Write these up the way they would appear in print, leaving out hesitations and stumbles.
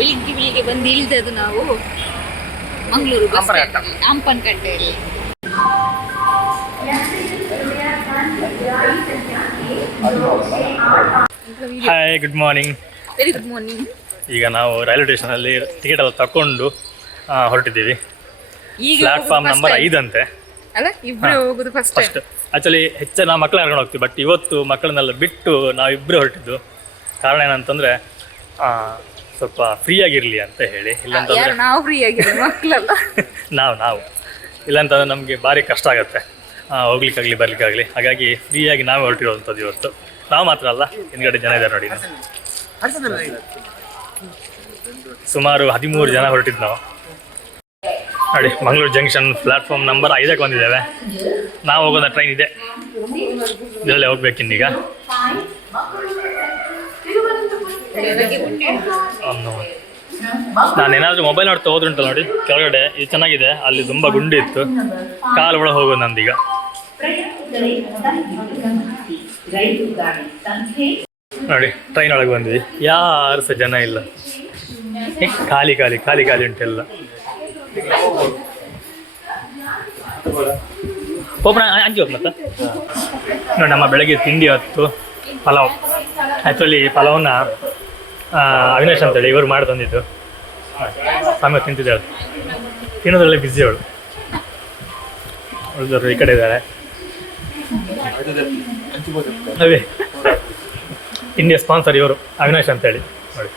ಬೆಳಿಗ್ಗೆ ಬಂದು ಇಳಿದದ್ದು ನಾವು ಮಂಗಳೂರು ಹಂಪನಕಟ್ಟೆಯಲ್ಲಿ. Hi, good morning. Very good morning. ಈಗ ನಾವು ರೈಲ್ವೆ ಸ್ಟೇಷನಲ್ಲಿ ಟಿಕೆಟ್ ಎಲ್ಲ ತಕೊಂಡು ಹೊರಟಿದ್ದೀವಿ. ಪ್ಲಾಟ್ಫಾರ್ಮ್ ನಂಬರ್ 5 ಅಂತೆ ಅಲ್ಲ, ಇಬ್ಬರು ಹೋಗುದು ಫಸ್ಟ್. ಆ್ಯಕ್ಚುಲಿ ಹೆಚ್ಚು ನಾವು ಮಕ್ಕಳನ್ನ ಕರ್ಕೊಂಡು ಹೋಗ್ತೀವಿ, ಬಟ್ ಇವತ್ತು ಮಕ್ಕಳನ್ನೆಲ್ಲ ಬಿಟ್ಟು ನಾವಿಬ್ಬರು ಹೊರಟಿದ್ದು. ಕಾರಣ ಏನಂತಂದರೆ ಸ್ವಲ್ಪ ಫ್ರೀ ಆಗಿರಲಿ ಅಂತ ಹೇಳಿ. ಇಲ್ಲಾಂತಂದರೆ ನಾವು ಫ್ರೀ ಆಗಿರಲಿ, ಮಕ್ಕಳಲ್ಲ ನಾವು ಇಲ್ಲಾಂತಂದರೆ ನಮಗೆ ಭಾರಿ ಕಷ್ಟ ಆಗುತ್ತೆ ಹೋಗ್ಲಿಕ್ಕಾಗಲಿ ಬರ್ಲಿಕ್ಕಾಗಲಿ. ಹಾಗಾಗಿ ಫ್ರೀಯಾಗಿ ನಾವೇ ಹೊರಟಿರೋವಂಥದ್ದು ಇವತ್ತು. ನಾವು ಮಾತ್ರ ಅಲ್ಲ, ಹಿಂದ್ಗಡೆ ಜನ ಇದ್ದಾರೆ ನೋಡಿ. ಸುಮಾರು 13 ಜನ ಹೊರಟಿದ್ದು ನಾವು ನೋಡಿ. ಮಂಗಳೂರು ಜಂಕ್ಷನ್ ಪ್ಲಾಟ್ಫಾರ್ಮ್ ನಂಬರ್ 5ಕ್ಕೆ ಬಂದಿದ್ದೇವೆ. ನಾವು ಹೋಗೋದ ಟ್ರೈನ್ ಇದೆ, ಇದರಲ್ಲೇ ಹೋಗ್ಬೇಕಿನ್ನೀಗ. ನಾನೇನಾದರೂ ಮೊಬೈಲ್ ನೋಡ್ತಾ ಹೋದ್ರುಂಟಲ್ಲ ನೋಡಿ, ಕೆಳಗಡೆ ಇದು ಚೆನ್ನಾಗಿದೆ, ಅಲ್ಲಿ ತುಂಬ ಗುಂಡಿ ಇತ್ತು, ಕಾಲು ಒಳಗೆ ಹೋಗೋದು ನಂದೀಗ. ನೋಡಿ ಟ್ರೈನ್ ಒಳಗೆ ಬಂದ್ವಿ, ಯಾರು ಸಹ ಜನ ಇಲ್ಲ, ಖಾಲಿ ಖಾಲಿ ಖಾಲಿ ಖಾಲಿ ಉಂಟೆಲ್ಲ. ಓಪನ್ ಅಂಜಿ ಹೋಗ್ ಮತ್ತೆ ನೋಡಿ. ನಮ್ಮ ಬೆಳಗ್ಗೆ ತಿಂಡಿ ಹೊತ್ತು ಪಲಾವ್. ಆ್ಯಕ್ಚುಲಿ ಪಲಾವನ್ನ ಅವಿನಾಶ್ ಅಂತೇಳಿ ಇವರು ಮಾಡಿ ತಂದಿದ್ದು. ಸಮಯ ತಿಂತಿದ್ದಾಳೆ, ತಿನ್ನೋದ್ರಲ್ಲೇ ಬ್ಯುಸಿ ಅವಳು. ಉಳಿದವರು ಈ ಕಡೆ ಇದ್ದಾರೆ. ಅದೇ ಇಂಡಿಯಾ ಸ್ಪಾನ್ಸರ್ ಇವರು ಅವಿನಾಶ್ ಅಂತೇಳಿ ನೋಡಿ.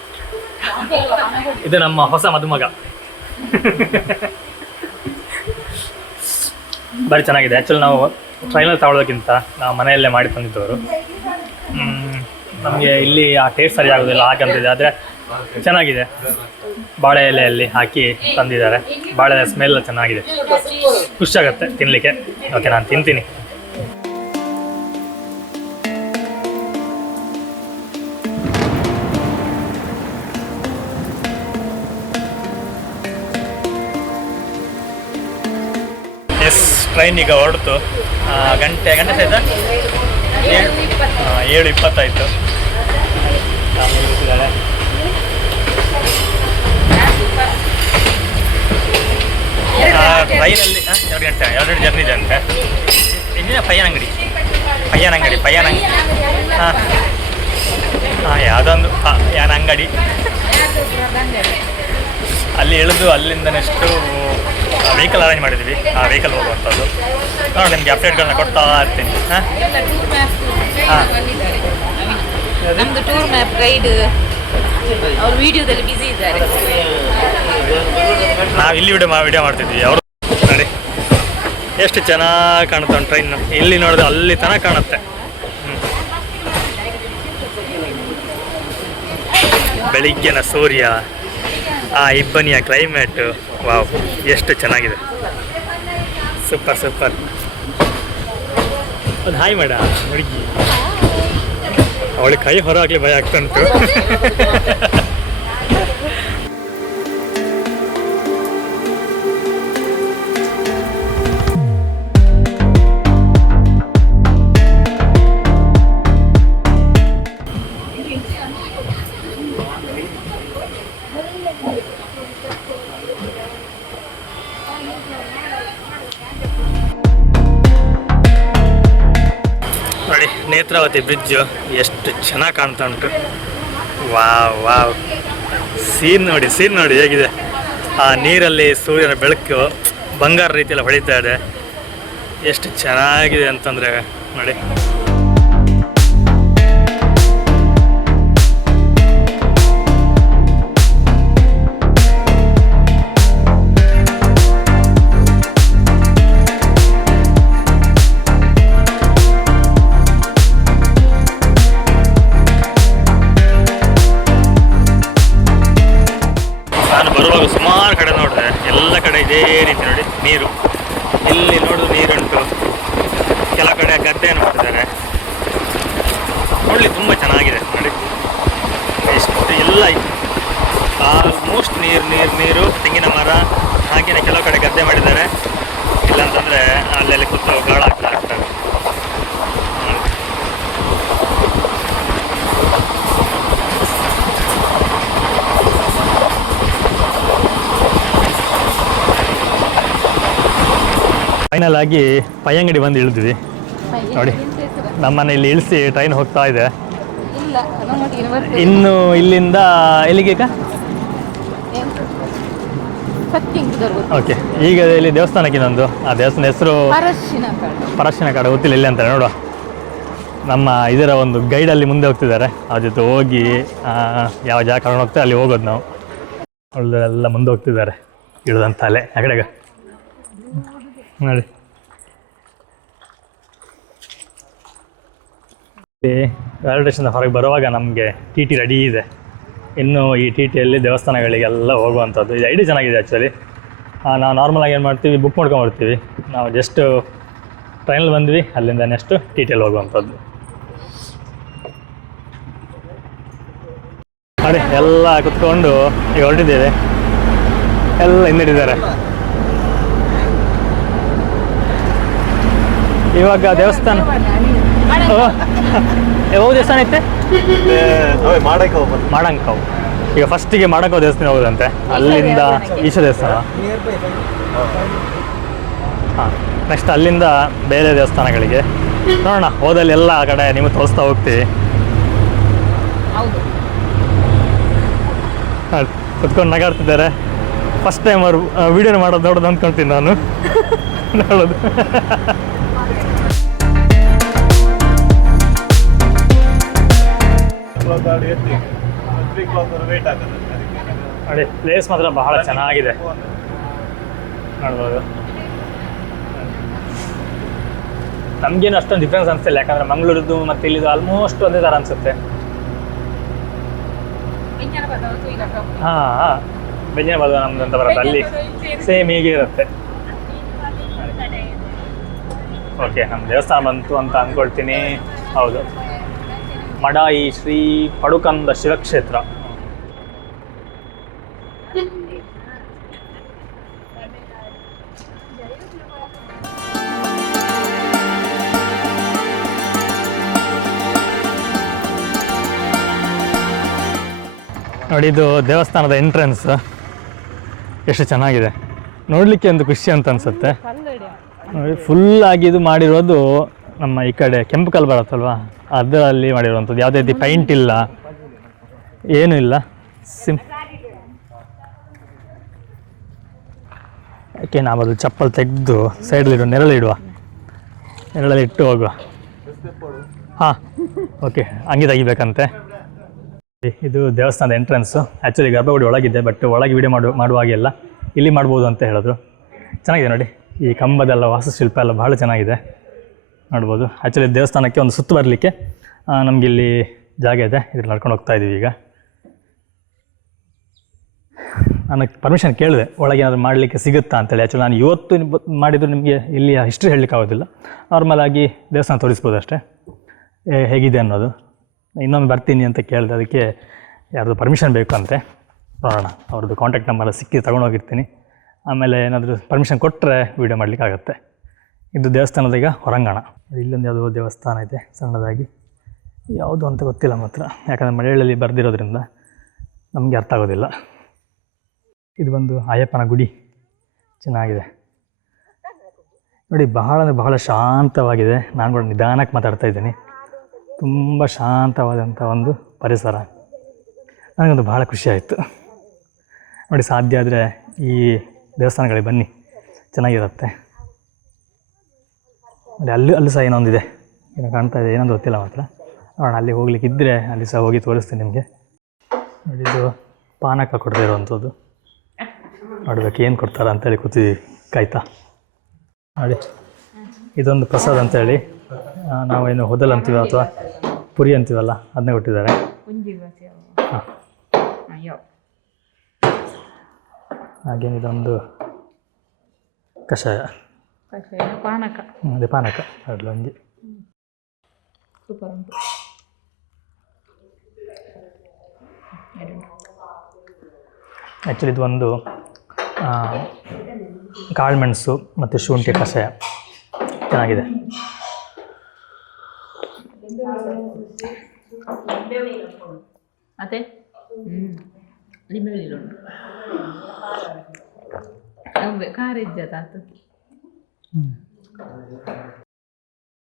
ಇದು ನಮ್ಮ ಹೊಸ ಮದುಮಗ. ಭಾರಿ ಚೆನ್ನಾಗಿದೆ. ಆ್ಯಕ್ಚುಲಿ ನಾವು ಟ್ರೈನಲ್ಲಿ ತಗೊಳ್ಳೋದಕ್ಕಿಂತ ನಾವು ಮನೆಯಲ್ಲೇ ಮಾಡಿ ತಂದಿದ್ದವರು. ನಮಗೆ ಇಲ್ಲಿ ಆ ಟೇಸ್ಟ್ ಸರಿ ಆಗೋದಿಲ್ಲ ಹಾಗಂತಿದೆ, ಆದರೆ ಚೆನ್ನಾಗಿದೆ. ಬಾಳೆ ಎಲೆಯಲ್ಲಿ ಹಾಕಿ ತಂದಿದ್ದಾರೆ. ಬಾಳೆ ಸ್ಮೆಲ್ ಚೆನ್ನಾಗಿದೆ, ಖುಷಿಯಾಗತ್ತೆ ತಿನ್ನಲಿಕ್ಕೆ. ಓಕೆ, ನಾನು ತಿಂತೀನಿ. ಟ್ರೈನ್ ಈಗ ಹೊರಡ್ತು. ಗಂಟೆ ಆಯ್ತಾ? 7:20 ಆಯಿತು. ಟ್ರೈನಲ್ಲಿ 2 ಗಂಟೆ 2 ಜರ್ನಿ ಇದೆ ಅಂತೆ. ಇಲ್ಲಿನ ಪಯ್ಯನ ಅಂಗಡಿ ಯಾವುದೊಂದು ಯಾನ ಅಂಗಡಿ. ಅಲ್ಲಿ ಇಳಿದು ಅಲ್ಲಿಂದ ನೆಕ್ಸ್ಟು ವೆಹಿಕಲ್ ಅರೇಂಜ್ ಮಾಡಿದ್ದೀವಿ, ಆ ವೆಹಿಕಲ್ ಹೋಗುವಂಥದ್ದು. ನೋಡಿ, ನಿಮಗೆ ಅಪ್ಡೇಟ್ಗಳನ್ನ ಕೊಡ್ತಾ ಇರ್ತೀನಿ. ನಮ್ಮದು ಟೂರ್ ಮ್ಯಾಪ್ ಗೈಡ್ ಅವ್ರು ವಿಡಿಯೋದಲ್ಲಿ ಬಿಸಿ ಇದ್ದಾರೆ. ನಾವು ಇಲ್ಲಿ ವಿಡಿಯೋ ಮಾಡ್ತಿದ್ವಿ. ಅವರು ನೋಡಿ ಎಷ್ಟು ಚೆನ್ನಾಗಿ ಕಾಣುತ್ತೆ ಒಂದು ಟ್ರೈನ್. ಇಲ್ಲಿ ನೋಡಿದ್ರೆ ಅಲ್ಲಿ ತನಕ ಕಾಣುತ್ತೆ. ಬೆಳಿಗ್ಗೆನ ಸೂರ್ಯ, ಆ ಇಬ್ಬನಿಯ ಕ್ಲೈಮೇಟು, ವಾವ್ ಎಷ್ಟು ಚೆನ್ನಾಗಿದೆ. ಸೂಪರ್. ಒಂದು ಹಾಯ್ ಮೇಡ ಹುಡುಗಿ, ಅವಳಿಗೆ ಕೈ ಹೊರಗಲಿ ಭಯ ಆಗ್ತಂತು. ನೋಡಿ, ನೇತ್ರಾವತಿ ಬ್ರಿಡ್ಜು ಎಷ್ಟು ಚೆನ್ನಾಗಿ ಕಾಣ್ತಾ ಉಂಟು. ವಾವ್ ಸೀನ್ ನೋಡಿ ಹೇಗಿದೆ. ಆ ನೀರಲ್ಲಿ ಸೂರ್ಯನ ಬೆಳಕು ಬಂಗಾರ ರೀತಿಯಲ್ಲಿ ಹೊಳಿತಾ ಇದೆ. ಎಷ್ಟು ಚೆನ್ನಾಗಿದೆ ಅಂತಂದರೆ ನೋಡಿ. ಸುಮಾರು ಕಡೆ ನೋಡಿದೆ, ಎಲ್ಲ ಕಡೆ ಇದೇ ರೀತಿ ನೋಡಿ ನೀರು. ಇಲ್ಲಿ ನೋಡಿದ್ರು ನೀರುಂಟು, ಕೆಲವು ಕಡೆ ಗದ್ದೆಯನ್ನು ಮಾಡಿದ್ದಾರೆ. ನೋಡಲಿ ತುಂಬ ಚೆನ್ನಾಗಿದೆ ನೋಡಿ. ಎಷ್ಟು ಎಲ್ಲ ಆಲ್ಮೋಸ್ಟ್ ನೀರು, ತೆಂಗಿನ ಮರ, ಹಾಗೆಯೇ ಕೆಲವು ಕಡೆ ಗದ್ದೆ ಮಾಡಿದ್ದಾರೆ. ಇಲ್ಲಾಂತಂದರೆ ಅಲ್ಲೆಲ್ಲಿ ಕೂತು ಗಾಳ ಆಗ್ತಾ ಇರ್ತಾರೆ. ಫೈನಲ್ ಆಗಿ ಪಯ್ಯಂಗಡಿ ಬಂದು ಇಳಿದ್ವಿ ನೋಡಿ. ನಮ್ಮನ್ನ ಇಲ್ಲಿ ಇಳಿಸಿ ಟ್ರೈನ್ ಹೋಗ್ತಾ ಇದೆ. ಇನ್ನು ಇಲ್ಲಿಂದ ಎಲ್ಲಿಗೆ ಓಕೆ. ಈಗ ಇಲ್ಲಿ ದೇವಸ್ಥಾನಕ್ಕೆ ಇನ್ನೊಂದು, ಆ ದೇವಸ್ಥಾನದ ಹೆಸರು ಪರಶಿನ ಕಾಡು, ಗೊತ್ತಿಲ್ಲ ಇಲ್ಲಿ ಅಂತಾರೆ ನೋಡುವ. ನಮ್ಮ ಇದರ ಒಂದು ಗೈಡಲ್ಲಿ ಮುಂದೆ ಹೋಗ್ತಿದ್ದಾರೆ, ಅವ್ರ ಜೊತೆ ಹೋಗಿ ಯಾವ ಜಾಗ ಕರ್ಕೊಂಡು ಹೋಗ್ತಾರೆ ಅಲ್ಲಿ ಹೋಗೋದು ನಾವು. ಎಲ್ಲ ಮುಂದೆ ಹೋಗ್ತಿದ್ದಾರೆ ಇಳಿದಂತ ಅಲೆ ಆ ಕಡೆಗೆ ನೋಡಿ. ರೈಲ್ವೆ ಸ್ಟೇಷನ್ ಹೊರಗೆ ಬರುವಾಗ ನಮಗೆ ಟಿ ಟಿ ರೆಡಿ ಇದೆ. ಇನ್ನು ಈ ಟಿ ಟಿಯಲ್ಲಿ ದೇವಸ್ಥಾನಗಳಿಗೆಲ್ಲ ಹೋಗುವಂಥದ್ದು. ಇದು ಐಡಿ ಚೆನ್ನಾಗಿದೆ ಆ್ಯಕ್ಚುಲಿ. ನಾವು ನಾರ್ಮಲಾಗಿ ಏನು ಮಾಡ್ತೀವಿ, ಬುಕ್ ಮಾಡ್ಕೊಂಡ್ಬರ್ತೀವಿ. ನಾವು ಜಸ್ಟ್ ಟ್ರೈನಲ್ಲಿ ಬಂದ್ವಿ, ಅಲ್ಲಿಂದ ನೆಕ್ಸ್ಟು ಟಿ ಟಿಯಲ್ಲಿ ಹೋಗುವಂಥದ್ದು. ನೋಡಿ ಎಲ್ಲ ಕುತ್ಕೊಂಡು ಈಗ ಹೊರಟಿದ್ದೇವೆ, ಎಲ್ಲ ಹಿಂದಿಟ್ಟಿದ್ದಾರೆ. ಇವಾಗ ದೇವಸ್ಥಾನ ಯಾವ ದೇವಸ್ಥಾನ ಐತೆ? ಮಾಡಂಕಾವು. ಈಗ ಫಸ್ಟಿಗೆ ಮಾಡಂಕಾವು ದೇವಸ್ಥಾನ ಹೋಗುದಂತೆ, ಅಲ್ಲಿಂದ ಈಶ ದೇವಸ್ಥಾನ. ಹಾಂ, ನೆಕ್ಸ್ಟ್ ಅಲ್ಲಿಂದ ಬೇರೆ ದೇವಸ್ಥಾನಗಳಿಗೆ ನೋಡೋಣ. ಹೋದಲ್ಲಿ ಎಲ್ಲ ಆ ಕಡೆ ನಿಮಗೆ ತೋರಿಸ್ತಾ ಹೋಗ್ತೀವಿ. ಕುತ್ಕೊಂಡು ನಗಾಡ್ತಿದ್ದಾರೆ. ಫಸ್ಟ್ ಟೈಮ್ ಅವರು ವಿಡಿಯೋನ ನೋಡೋದು ಅಂದ್ಕೊಳ್ತೀನಿ ನಾನು ನೋಡೋದು. ನೋಡಿ ಪ್ಲೇಸ್ ಮಾತ್ರ ಬಹಳ ಚೆನ್ನಾಗಿದೆ, ನೋಡ್ಬೋದು. ನಮಗೇನು ಅಷ್ಟೊಂದು ಡಿಫ್ರೆನ್ಸ್ ಅನಿಸ್ತಿಲ್ಲ, ಯಾಕಂದರೆ ಮಂಗಳೂರದ್ದು ಮತ್ತು ಇಲ್ಲಿದ್ದು ಆಲ್ಮೋಸ್ಟ್ ಒಂದೇ ಥರ ಅನಿಸುತ್ತೆ. ಹಾಂ, ಬೆಂಜಿನ ಬದು ನಮ್ದು ಅಂತ ಬರುತ್ತೆ, ಅಲ್ಲಿ ಸೇಮ್ ಹೀಗೆ ಇರುತ್ತೆ. ಓಕೆ, ನಮ್ಮ ದೇವಸ್ಥಾನ ಬಂತು ಅಂತ ಅಂದ್ಕೊಳ್ತೀನಿ. ಹೌದು, ಮಡಾಯಿ ಶ್ರೀ ಪಡುಕಂದ ಶಿವಕ್ಷೇತ್ರ. ನೋಡಿ, ಇದು ದೇವಸ್ಥಾನದ ಎಂಟ್ರೆನ್ಸ್. ಎಷ್ಟು ಚೆನ್ನಾಗಿದೆ ನೋಡಲಿಕ್ಕೆ, ಒಂದು ಖುಷಿ ಅಂತ ಅನಿಸುತ್ತೆ. ನೋಡಿ, ಫುಲ್ಲಾಗಿ ಇದು ಮಾಡಿರೋದು ನಮ್ಮ ಈ ಕಡೆ ಕೆಂಪು ಕಲ್ಲು ಬರುತ್ತಲ್ವ, ಅದರಲ್ಲಿ ಮಾಡಿರುವಂಥದ್ದು. ಯಾವುದೇ ರೀತಿ ಪೈಂಟ್ ಇಲ್ಲ, ಏನೂ ಇಲ್ಲ. ಯಾಕೆ ನಾವು ಅದು ಚಪ್ಪಲ್ ತೆಗೆದು ಸೈಡಲ್ಲಿಡುವ, ನೆರಳಿಡುವ, ನೆರಳಲ್ಲಿ ಇಟ್ಟು ಹೋಗುವ. ಹಾಂ, ಓಕೆ, ಹಂಗೆ ತೆಗಿಬೇಕಂತೆ. ಇದು ದೇವಸ್ಥಾನದ ಎಂಟ್ರೆನ್ಸು. ಆ್ಯಕ್ಚುಲಿ ಗರ್ಭಗುಡಿ ಒಳಗಿದೆ, ಬಟ್ ಒಳಗೆ ವಿಡಿಯೋ ಮಾಡುವಾಗೆಲ್ಲ ಇಲ್ಲಿ ಮಾಡ್ಬೋದು ಅಂತ ಹೇಳಿದ್ರು. ಚೆನ್ನಾಗಿದೆ ನೋಡಿ, ಈ ಕಂಬದೆಲ್ಲ ವಾಸ್ತುಶಿಲ್ಪ ಎಲ್ಲ ಭಾಳ ಚೆನ್ನಾಗಿದೆ, ನೋಡ್ಬೋದು. ಆ್ಯಕ್ಚುಲಿ ದೇವಸ್ಥಾನಕ್ಕೆ ಒಂದು ಸುತ್ತು ಬರಲಿಕ್ಕೆ ನಮಗಿಲ್ಲಿ ಜಾಗ ಇದೆ, ಇದ್ರಲ್ಲಿ ನಡ್ಕೊಂಡು ಹೋಗ್ತಾ ಇದ್ದೀವಿ. ಈಗ ನಾನು ಪರ್ಮಿಷನ್ ಕೇಳಿದೆ, ಒಳಗೆ ಏನಾದರೂ ಮಾಡಲಿಕ್ಕೆ ಸಿಗುತ್ತಾ ಅಂತೇಳಿ. ಆ್ಯಕ್ಚುಲಿ ನಾನು ಇವತ್ತು ಮಾಡಿದ್ರು ನಿಮಗೆ ಇಲ್ಲಿ ಹಿಸ್ಟ್ರಿ ಹೇಳಲಿಕ್ಕೆ ಆಗೋದಿಲ್ಲ, ನಾರ್ಮಲಾಗಿ ದೇವಸ್ಥಾನ ತೋರಿಸ್ಬೋದು ಅಷ್ಟೇ ಹೇಗಿದೆ ಅನ್ನೋದು. ಇನ್ನೊಮ್ಮೆ ಬರ್ತೀನಿ ಅಂತ ಕೇಳಿದೆ, ಅದಕ್ಕೆ ಯಾರ್ದು ಪರ್ಮಿಷನ್ ಬೇಕು ಅಂತೆ. ನೋಡೋಣ, ಅವ್ರದ್ದು ಕಾಂಟ್ಯಾಕ್ಟ್ ನಂಬರ್ ಸಿಕ್ಕಿ ತೊಗೊಂಡೋಗಿರ್ತೀನಿ. ಆಮೇಲೆ ಏನಾದರೂ ಪರ್ಮಿಷನ್ ಕೊಟ್ಟರೆ ವೀಡಿಯೋ ಮಾಡಲಿಕ್ಕಾಗತ್ತೆ. ಇದು ದೇವಸ್ಥಾನದ ಈಗ ಹೊರಾಂಗಣ. ಇಲ್ಲೊಂದು ಯಾವುದೋ ದೇವಸ್ಥಾನ ಇದೆ ಸಣ್ಣದಾಗಿ, ಯಾವುದು ಅಂತ ಗೊತ್ತಿಲ್ಲ ಮಾತ್ರ, ಯಾಕಂದರೆ ಮಳೆಯಲ್ಲಿ ಬರೆದಿರೋದ್ರಿಂದ ನಮಗೆ ಅರ್ಥ ಆಗೋದಿಲ್ಲ. ಇದು ಒಂದು ಅಯ್ಯಪ್ಪನ ಗುಡಿ, ಚೆನ್ನಾಗಿದೆ ನೋಡಿ. ಬಹಳ ಅಂದರೆ ಬಹಳ ಶಾಂತವಾಗಿದೆ. ನಾನು ಕೂಡ ನಿಧಾನಕ್ಕೆ ಮಾತಾಡ್ತಾ ಇದ್ದೀನಿ. ತುಂಬ ಶಾಂತವಾದಂಥ ಒಂದು ಪರಿಸರ, ನನಗೊಂದು ಭಾಳ ಖುಷಿ ಆಯಿತು ನೋಡಿ. ಸಾಧ್ಯ ಆದರೆ ಈ ದೇವಸ್ಥಾನಗಳಿಗೆ ಬನ್ನಿ, ಚೆನ್ನಾಗಿರುತ್ತೆ ನೋಡಿ. ಅಲ್ಲೂ ಸಹ ಏನೊಂದಿದೆ, ಏನೋ ಕಾಣ್ತಾ ಇದೆ, ಏನೊಂದು ಗೊತ್ತಿಲ್ಲ ಮಾತ್ರ. ನೋಡೋಣ, ಅಲ್ಲಿ ಹೋಗ್ಲಿಕ್ಕಿದ್ದರೆ ಅಲ್ಲಿ ಸಹ ಹೋಗಿ ತೋರಿಸ್ತೀನಿ ನಿಮಗೆ. ನೋಡಿ, ಇದು ಪಾನಕ ಕೊಡದೇ ಇರುವಂಥದ್ದು, ನೋಡ್ಬೇಕು ಏನು ಕೊಡ್ತಾರೆ ಅಂತೇಳಿ ಕೂತಿದ್ದೀವಿ ಕಾಯ್ತಾ. ನೋಡಿ, ಇದೊಂದು ಪ್ರಸಾದ ಅಂತೇಳಿ, ನಾವೇನು ಹೊದಲ್ ಅಂತೀವಿ ಅಥವಾ ಪುರಿ ಅಂತೀವಲ್ಲ, ಅದನ್ನೇ ಕೊಟ್ಟಿದ್ದಾರೆ. ಹಾಂ, ಹಾಗೇನು ಇದೊಂದು ಕಷಾಯ, ಪಾನಕ. ಅದೇ ಪಾನಕ ಅಡ್ಲಂಜಿ. ಸೂಪರ್ ಉಂಟು. ಆ್ಯಕ್ಚುಲಿ ಇದು ಒಂದು ಕಾಳುಮೆಣಸು ಮತ್ತು ಶುಂಠಿ ಕಷಾಯ, ಚೆನ್ನಾಗಿದೆ. ಅದೇ ಲಿಂಬೆಹುಳಿ ಖಾರ ಇದ್ದದ